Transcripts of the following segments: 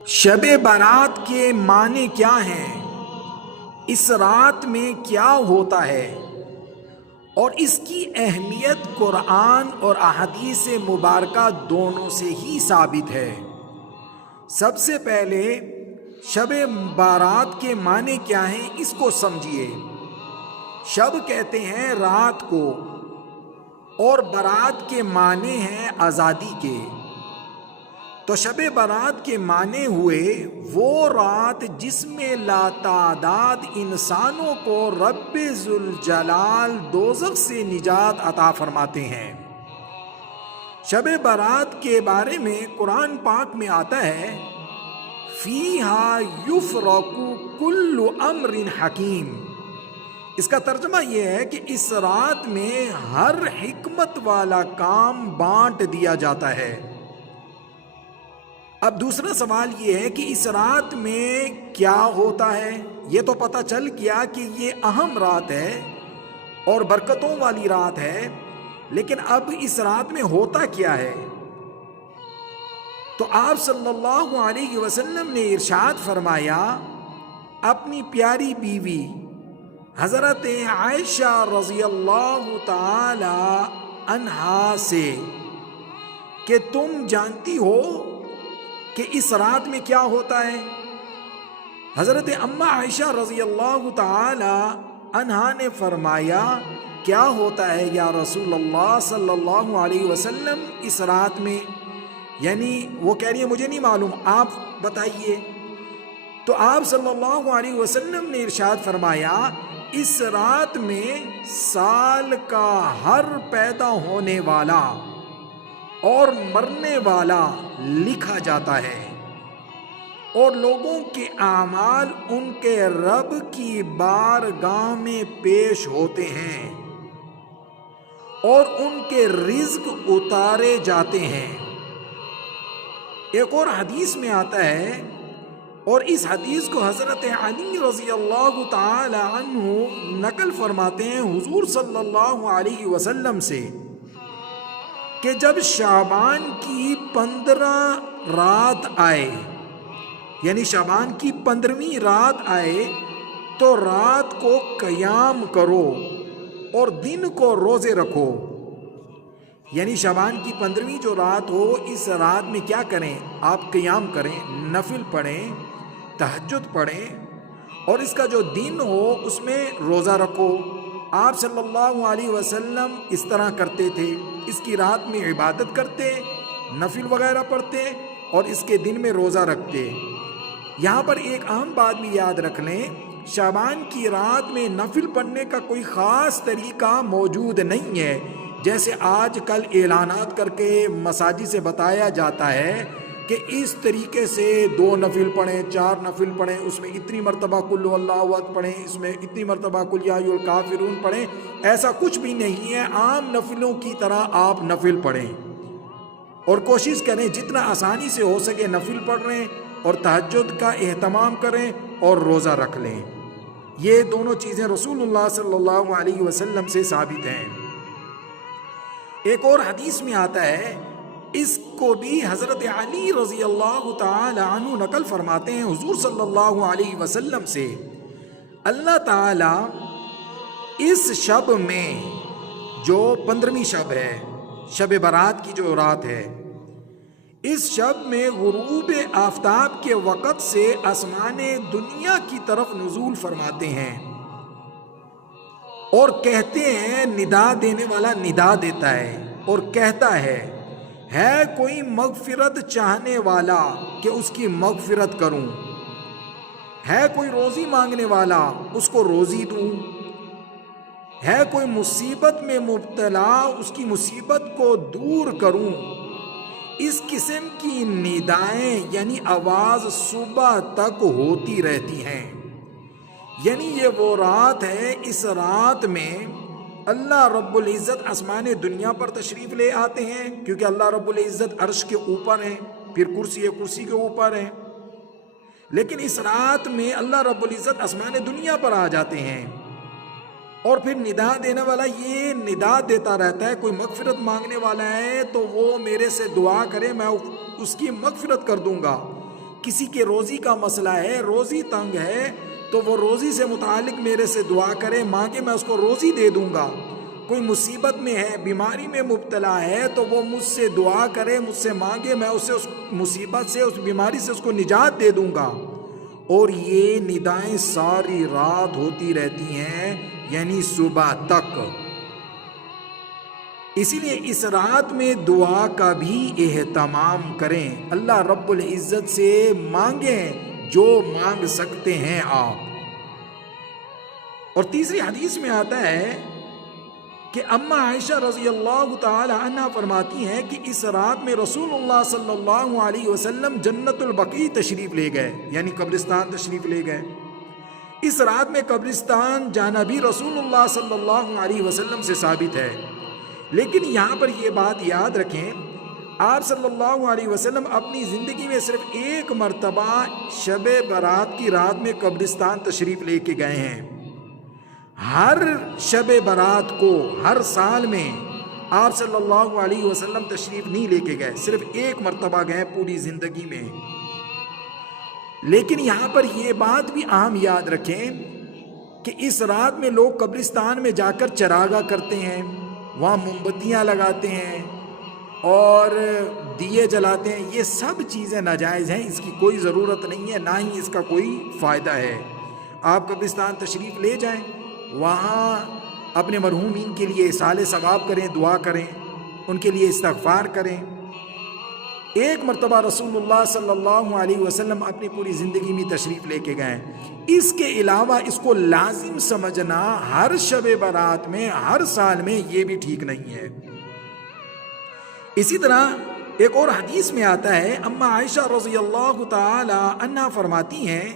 شب برات کے معنی کیا ہیں؟ اس رات میں کیا ہوتا ہے اور اس کی اہمیت قرآن اور احادیث مبارکہ دونوں سے ہی ثابت ہے۔ سب سے پہلے شب برات کے معنی کیا ہیں اس کو سمجھیے۔ شب کہتے ہیں رات کو اور برات کے معنی ہیں آزادی کے۔ تو شب برات کے معنی ہوئے وہ رات جس میں لاتعداد انسانوں کو رب ذوالجلال دوزخ سے نجات عطا فرماتے ہیں۔ شب برات کے بارے میں قرآن پاک میں آتا ہے فیہا یفرق کل امر حکیم۔ اس کا ترجمہ یہ ہے کہ اس رات میں ہر حکمت والا کام بانٹ دیا جاتا ہے۔ اب دوسرا سوال یہ ہے کہ اس رات میں کیا ہوتا ہے؟ یہ تو پتہ چل گیا کہ یہ اہم رات ہے اور برکتوں والی رات ہے، لیکن اب اس رات میں ہوتا کیا ہے؟ تو آپ صلی اللہ علیہ وسلم نے ارشاد فرمایا اپنی پیاری بیوی حضرت عائشہ رضی اللہ تعالی عنہا سے کہ تم جانتی ہو کہ اس رات میں کیا ہوتا ہے؟ حضرت اماں عائشہ رضی اللہ تعالی عنہا نے فرمایا کیا ہوتا ہے یا رسول اللہ صلی اللہ علیہ وسلم اس رات میں؟ یعنی وہ کہہ رہی ہے مجھے نہیں معلوم، آپ بتائیے۔ تو آپ صلی اللہ علیہ وسلم نے ارشاد فرمایا اس رات میں سال کا ہر پیدا ہونے والا اور مرنے والا لکھا جاتا ہے اور لوگوں کے اعمال ان کے رب کی بارگاہ میں پیش ہوتے ہیں اور ان کے رزق اتارے جاتے ہیں۔ ایک اور حدیث میں آتا ہے اور اس حدیث کو حضرت علی رضی اللہ تعالی عنہ نقل فرماتے ہیں حضور صلی اللہ علیہ وسلم سے کہ جب شعبان کی 15 رات آئے، یعنی شعبان کی 15ویں رات آئے تو رات کو قیام کرو اور دن کو روزے رکھو۔ یعنی شعبان کی 15ویں جو رات ہو اس رات میں کیا کریں؟ آپ قیام کریں، نفل پڑھیں، تہجد پڑھیں اور اس کا جو دن ہو اس میں روزہ رکھو۔ آپ صلی اللہ علیہ وسلم اس طرح کرتے تھے، اس کی رات میں عبادت کرتے، نفل وغیرہ پڑھتے اور اس کے دن میں روزہ رکھتے۔ یہاں پر ایک اہم بات بھی یاد رکھ لیں، شعبان کی رات میں نفل پڑھنے کا کوئی خاص طریقہ موجود نہیں ہے، جیسے آج کل اعلانات کر کے مساجد سے بتایا جاتا ہے کہ اس طریقے سے 2 نفل پڑھیں، 4 نفل پڑھیں، اس میں اتنی مرتبہ قل هو اللہ احد پڑھیں، اس میں اتنی مرتبہ قل یا ایھا الکافرون پڑھیں۔ ایسا کچھ بھی نہیں ہے، عام نفلوں کی طرح آپ نفل پڑھیں اور کوشش کریں جتنا آسانی سے ہو سکے نفل پڑھ رہے اور تہجد کا اہتمام کریں اور روزہ رکھ لیں۔ یہ دونوں چیزیں رسول اللہ صلی اللہ علیہ وسلم سے ثابت ہیں۔ ایک اور حدیث میں آتا ہے، اس کو بھی حضرت علی رضی اللہ تعالی عنہ نقل فرماتے ہیں حضور صلی اللہ علیہ وسلم سے، اللہ تعالی اس شب میں جو 15ویں شب ہے، شب برات کی جو رات ہے، اس شب میں غروب آفتاب کے وقت سے آسمان دنیا کی طرف نزول فرماتے ہیں اور کہتے ہیں، ندا دینے والا ندا دیتا ہے اور کہتا ہے کوئی مغفرت چاہنے والا کہ اس کی مغفرت کروں، ہے کوئی روزی مانگنے والا اس کو روزی دوں، ہے کوئی مصیبت میں مبتلا اس کی مصیبت کو دور کروں۔ اس قسم کی ندائیں یعنی آواز صبح تک ہوتی رہتی ہیں۔ یعنی یہ وہ رات ہے، اس رات میں اللہ رب العزت آسمان دنیا پر تشریف لے آتے ہیں، کیونکہ اللہ رب العزت عرش کے اوپر ہیں، پھر کرسی ہے، کرسی کے اوپر ہیں، لیکن اس رات میں اللہ رب العزت آسمان دنیا پر آ جاتے ہیں اور پھر ندا دینے والا یہ ندا دیتا رہتا ہے، کوئی مغفرت مانگنے والا ہے تو وہ میرے سے دعا کرے، میں اس کی مغفرت کر دوں گا، کسی کے روزی کا مسئلہ ہے، روزی تنگ ہے، تو وہ روزی سے متعلق میرے سے دعا کرے، مانگے، میں اس کو روزی دے دوں گا۔ کوئی مصیبت میں ہے، بیماری میں مبتلا ہے، تو وہ مجھ سے دعا کرے، مجھ سے مانگے، میں اسے اس مصیبت سے، اس بیماری سے اس کو نجات دے دوں گا۔ اور یہ ندائیں ساری رات ہوتی رہتی ہیں، یعنی صبح تک۔ اسی لیے اس رات میں دعا کا بھی اہتمام کریں، اللہ رب العزت سے مانگیں جو مانگ سکتے ہیں آپ۔ اور تیسری حدیث میں آتا ہے کہ اما عائشہ رضی اللہ تعالی عنہ فرماتی ہیں کہ اس رات میں رسول اللہ صلی اللہ علیہ وسلم جنت البقیع تشریف لے گئے، یعنی قبرستان تشریف لے گئے۔ اس رات میں قبرستان جانا بھی رسول اللہ صلی اللہ علیہ وسلم سے ثابت ہے، لیکن یہاں پر یہ بات یاد رکھیں، آپ صلی اللہ علیہ وسلم اپنی زندگی میں صرف ایک مرتبہ شب برات کی رات میں قبرستان تشریف لے کے گئے ہیں۔ ہر شب برات کو ہر سال میں آپ صلی اللہ علیہ وسلم تشریف نہیں لے کے گئے، صرف ایک مرتبہ گئے پوری زندگی میں۔ لیکن یہاں پر یہ بات بھی اہم یاد رکھیں کہ اس رات میں لوگ قبرستان میں جا کر چراغاں کرتے ہیں، وہاں موم بتیاں لگاتے ہیں اور دیے جلاتے ہیں، یہ سب چیزیں ناجائز ہیں، اس کی کوئی ضرورت نہیں ہے، نہ ہی اس کا کوئی فائدہ ہے۔ آپ قبرستان تشریف لے جائیں، وہاں اپنے مرحومین کے لیے اصالِ ثواب کریں، دعا کریں، ان کے لیے استغفار کریں۔ ایک مرتبہ رسول اللہ صلی اللہ علیہ وسلم اپنی پوری زندگی میں تشریف لے کے گئے، اس کے علاوہ اس کو لازم سمجھنا ہر شب برات میں ہر سال میں یہ بھی ٹھیک نہیں ہے۔ اسی طرح ایک اور حدیث میں آتا ہے، اما عائشہ رضی اللہ تعالی عنہ فرماتی ہیں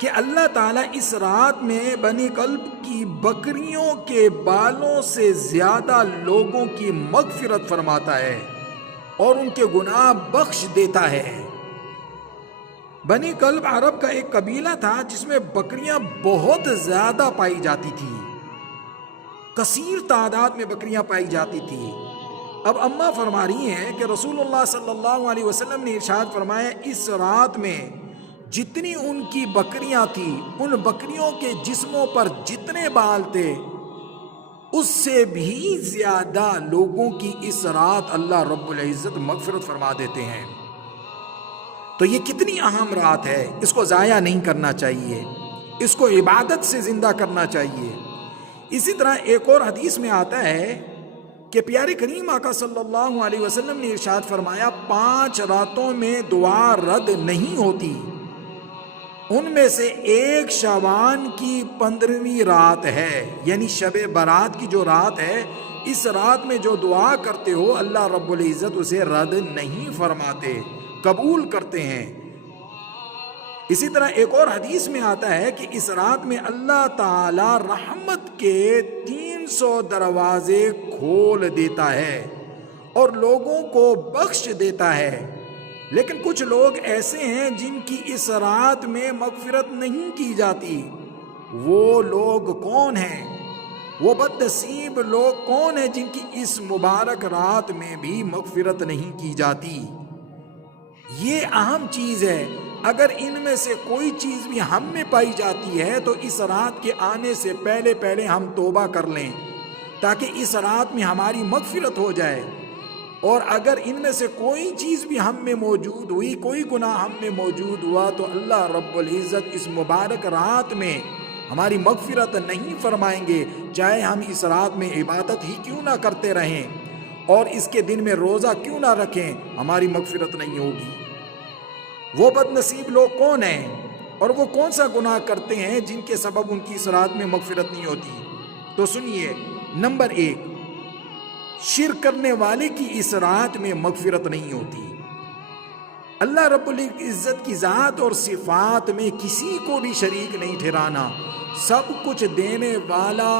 کہ اللہ تعالیٰ اس رات میں بنی کلب کی بکریوں کے بالوں سے زیادہ لوگوں کی مغفرت فرماتا ہے اور ان کے گناہ بخش دیتا ہے۔ بنی کلب عرب کا ایک قبیلہ تھا جس میں بکریاں بہت زیادہ پائی جاتی تھی، کثیر تعداد میں بکریاں پائی جاتی تھی۔ اب اماں فرما رہی ہیں کہ رسول اللہ صلی اللہ علیہ وسلم نے ارشاد فرمایا، اس رات میں جتنی ان کی بکریاں تھیں، ان بکریوں کے جسموں پر جتنے بال تھے، اس سے بھی زیادہ لوگوں کی اس رات اللہ رب العزت مغفرت فرما دیتے ہیں۔ تو یہ کتنی اہم رات ہے، اس کو ضائع نہیں کرنا چاہیے، اس کو عبادت سے زندہ کرنا چاہیے۔ اسی طرح ایک اور حدیث میں آتا ہے کہ پیارے کریم آقا صلی اللہ علیہ وسلم نے ارشاد فرمایا، 5 راتوں میں دعا رد نہیں ہوتی، ان میں سے ایک شعبان کی 15ویں رات ہے، یعنی شب برات کی جو رات ہے، اس رات میں جو دعا کرتے ہو اللہ رب العزت اسے رد نہیں فرماتے، قبول کرتے ہیں۔ اسی طرح ایک اور حدیث میں آتا ہے کہ اس رات میں اللہ تعالی رحمت کے 300 دروازے کھول دیتا ہے اور لوگوں کو بخش دیتا ہے۔ لیکن کچھ لوگ ایسے ہیں جن کی اس رات میں مغفرت نہیں کی جاتی۔ وہ لوگ کون ہیں؟ وہ بد نصیب لوگ کون ہیں جن کی اس مبارک رات میں بھی مغفرت نہیں کی جاتی؟ یہ اہم چیز ہے۔ اگر ان میں سے کوئی چیز بھی ہم میں پائی جاتی ہے تو اس رات کے آنے سے پہلے ہم توبہ کر لیں تاکہ اس رات میں ہماری مغفرت ہو جائے۔ اور اگر ان میں سے کوئی چیز بھی ہم میں موجود ہوئی، کوئی گناہ ہم میں موجود ہوا، تو اللہ رب العزت اس مبارک رات میں ہماری مغفرت نہیں فرمائیں گے، چاہے ہم اس رات میں عبادت ہی کیوں نہ کرتے رہیں اور اس کے دن میں روزہ کیوں نہ رکھیں، ہماری مغفرت نہیں ہوگی۔ وہ بد نصیب لوگ کون ہیں اور وہ کون سا گناہ کرتے ہیں جن کے سبب ان کی اس رات میں مغفرت نہیں ہوتی؟ تو سنیے، نمبر 1، شرک کرنے والے کی اس رات میں مغفرت نہیں ہوتی۔ اللہ رب العزت کی ذات اور صفات میں کسی کو بھی شریک نہیں ٹھہرانا، سب کچھ دینے والا،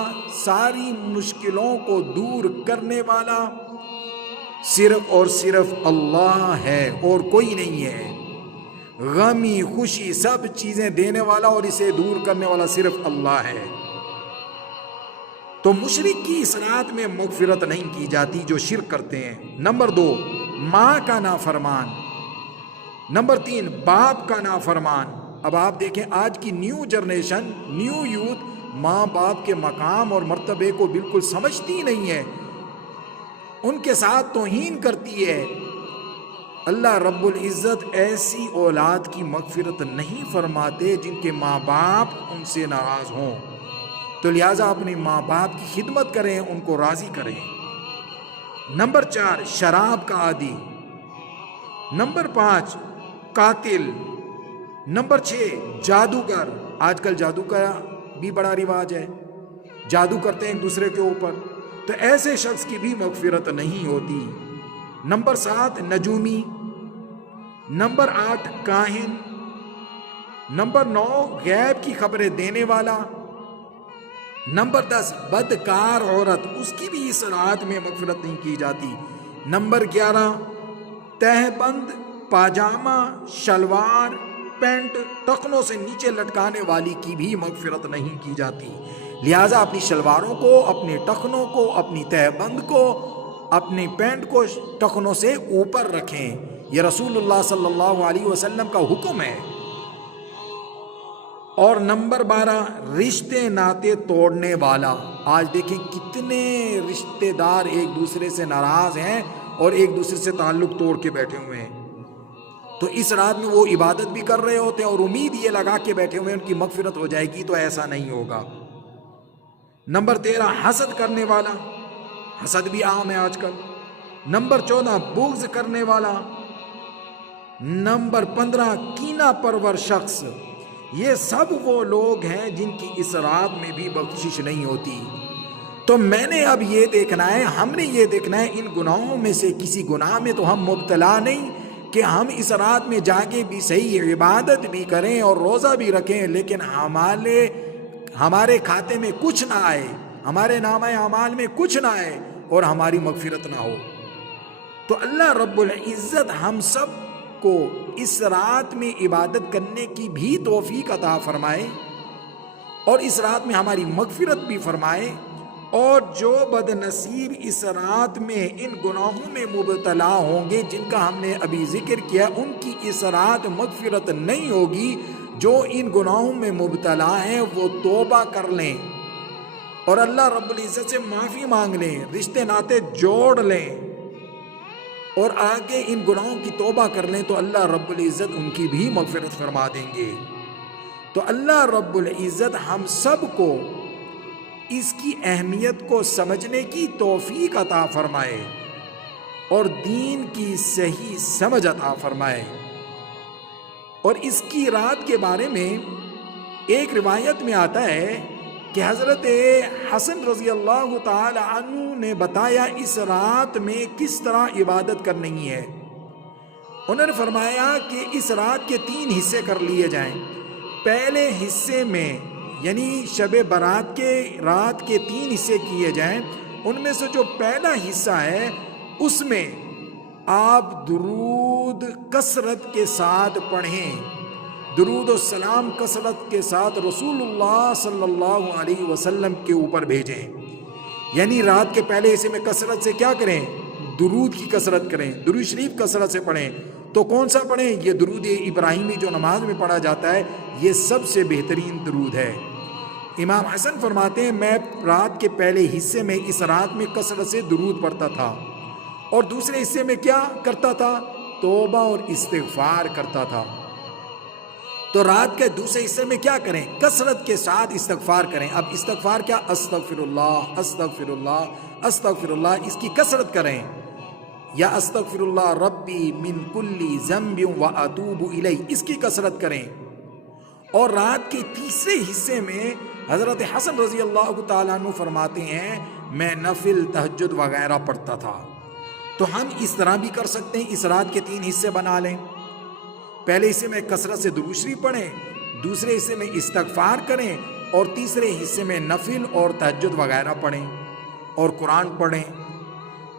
ساری مشکلوں کو دور کرنے والا صرف اور صرف اللہ ہے اور کوئی نہیں ہے۔ غمی خوشی سب چیزیں دینے والا اور اسے دور کرنے والا صرف اللہ ہے۔ تو مشرک کی اس رات میں مغفرت نہیں کی جاتی جو شرک کرتے ہیں۔ نمبر 2، ماں کا نافرمان، نمبر 3 باپ کا نافرمان۔ اب آپ دیکھیں آج کی نیو جنریشن، نیو یوتھ ماں باپ کے مقام اور مرتبے کو بالکل سمجھتی نہیں ہے، ان کے ساتھ توہین کرتی ہے۔ اللہ رب العزت ایسی اولاد کی مغفرت نہیں فرماتے جن کے ماں باپ ان سے ناراض ہوں، تو لہٰذا اپنے ماں باپ کی خدمت کریں، ان کو راضی کریں۔ نمبر 4 شراب کا عادی۔ نمبر 5 قاتل۔ نمبر 6 جادوگر۔ آج کل جادو کا بھی بڑا رواج ہے، جادو کرتے ہیں ایک دوسرے کے اوپر، تو ایسے شخص کی بھی مغفرت نہیں ہوتی۔ نمبر 7 نجومی۔ نمبر 8 کاہن۔ نمبر 9 غیب کی خبریں دینے والا۔ نمبر 10 بدکار عورت، اس کی بھی اس رات میں مغفرت نہیں کی جاتی۔ نمبر 11 تہہ بند پاجامہ، شلوار، پینٹ ٹخنوں سے نیچے لٹکانے والی کی بھی مغفرت نہیں کی جاتی۔ لہٰذا اپنی شلواروں کو، اپنے ٹخنوں کو، اپنی تہہ بند کو، اپنی پینٹ کو ٹخنوں سے اوپر رکھیں، یہ رسول اللہ صلی اللہ علیہ وسلم کا حکم ہے۔ اور نمبر 12 رشتے ناطے توڑنے والا۔ آج دیکھیں کتنے رشتے دار ایک دوسرے سے ناراض ہیں اور ایک دوسرے سے تعلق توڑ کے بیٹھے ہوئے ہیں، تو اس رات میں وہ عبادت بھی کر رہے ہوتے ہیں اور امید یہ لگا کے بیٹھے ہوئے ہیں ان کی مغفرت ہو جائے گی، تو ایسا نہیں ہوگا۔ نمبر 13 حسد کرنے والا، حسد بھی عام ہے آج کل۔ نمبر 14 بغض کرنے والا۔ نمبر 15 کینہ پرور شخص۔ یہ سب وہ لوگ ہیں جن کی اس رات میں بھی بخشش نہیں ہوتی۔ تو میں نے اب یہ دیکھنا ہے، ہم نے یہ دیکھنا ہے ان گناہوں میں سے کسی گناہ میں تو ہم مبتلا نہیں، کہ ہم اس رات میں جاگے بھی صحیح، عبادت بھی کریں اور روزہ بھی رکھیں، لیکن ہمارے کھاتے میں کچھ نہ آئے، ہمارے نامہ اعمال میں کچھ نہ آئے اور ہماری مغفرت نہ ہو۔ تو اللہ رب العزت ہم سب کو اس رات میں عبادت کرنے کی بھی توفیق عطا فرمائے اور اس رات میں ہماری مغفرت بھی فرمائے، اور جو بد نصیب اس رات میں ان گناہوں میں مبتلا ہوں گے جن کا ہم نے ابھی ذکر کیا، ان کی اس رات مغفرت نہیں ہوگی۔ جو ان گناہوں میں مبتلا ہیں وہ توبہ کر لیں اور اللہ رب العزت سے معافی مانگ لیں، رشتے ناطے جوڑ لیں اور آگے ان گناہوں کی توبہ کر لیں، تو اللہ رب العزت ان کی بھی مغفرت فرما دیں گے۔ تو اللہ رب العزت ہم سب کو اس کی اہمیت کو سمجھنے کی توفیق عطا فرمائے اور دین کی صحیح سمجھ عطا فرمائے۔ اور اس کی رات کے بارے میں ایک روایت میں آتا ہے کہ حضرت حسن رضی اللہ تعالی عنہ نے بتایا اس رات میں کس طرح عبادت کرنی ہے۔ انہوں نے فرمایا کہ اس رات کے 3 حصے کر لیے جائیں۔ پہلے حصے میں یعنی شب برات کے رات کے 3 حصے کیے جائیں، ان میں سے جو پہلا حصہ ہے اس میں آپ درود کثرت کے ساتھ پڑھیں، درود و سلام کثرت کے ساتھ رسول اللہ صلی اللہ علیہ وسلم کے اوپر بھیجیں۔ یعنی رات کے پہلے حصے میں کثرت سے کیا کریں؟ درود کی کثرت کریں، درود شریف کثرت سے پڑھیں۔ تو کون سا پڑھیں؟ یہ درود ابراہیمی جو نماز میں پڑھا جاتا ہے، یہ سب سے بہترین درود ہے۔ امام حسن فرماتے ہیں میں رات کے پہلے حصے میں اس رات میں کثرت سے درود پڑھتا تھا، اور دوسرے حصے میں کیا کرتا تھا؟ توبہ اور استغفار کرتا تھا۔ تو رات کے دوسرے حصے میں کیا کریں؟ کثرت کے ساتھ استغفار کریں۔ اب استغفار کیا؟ استغفر اللہ، استغفر اللہ، استغفر اللہ، اس کی کثرت کریں۔ یا استغفر اللہ ربی من کل ذنب واتوب الیہ، اس کی کثرت کریں۔ اور رات کے تیسرے حصے میں حضرت حسن رضی اللہ تعالیٰ عنہ فرماتے ہیں میں نفل تہجد وغیرہ پڑھتا تھا۔ تو ہم اس طرح بھی کر سکتے ہیں، اس رات کے 3 حصے بنا لیں۔ پہلے حصے میں کثرت سے درود شریف پڑھیں، دوسرے حصے میں استغفار کریں، اور تیسرے حصے میں نفل اور تہجد وغیرہ پڑھیں اور قرآن پڑھیں۔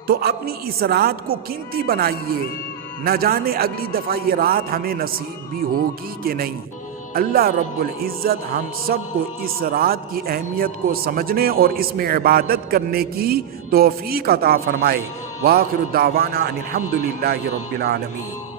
تو اپنی اس رات کو قیمتی بنائیے، نہ جانے اگلی دفعہ یہ رات ہمیں نصیب بھی ہوگی کہ نہیں۔ اللہ رب العزت ہم سب کو اس رات کی اہمیت کو سمجھنے اور اس میں عبادت کرنے کی توفیق عطا فرمائے۔ وآخر دعوانا ان الحمد للہ رب العالمین۔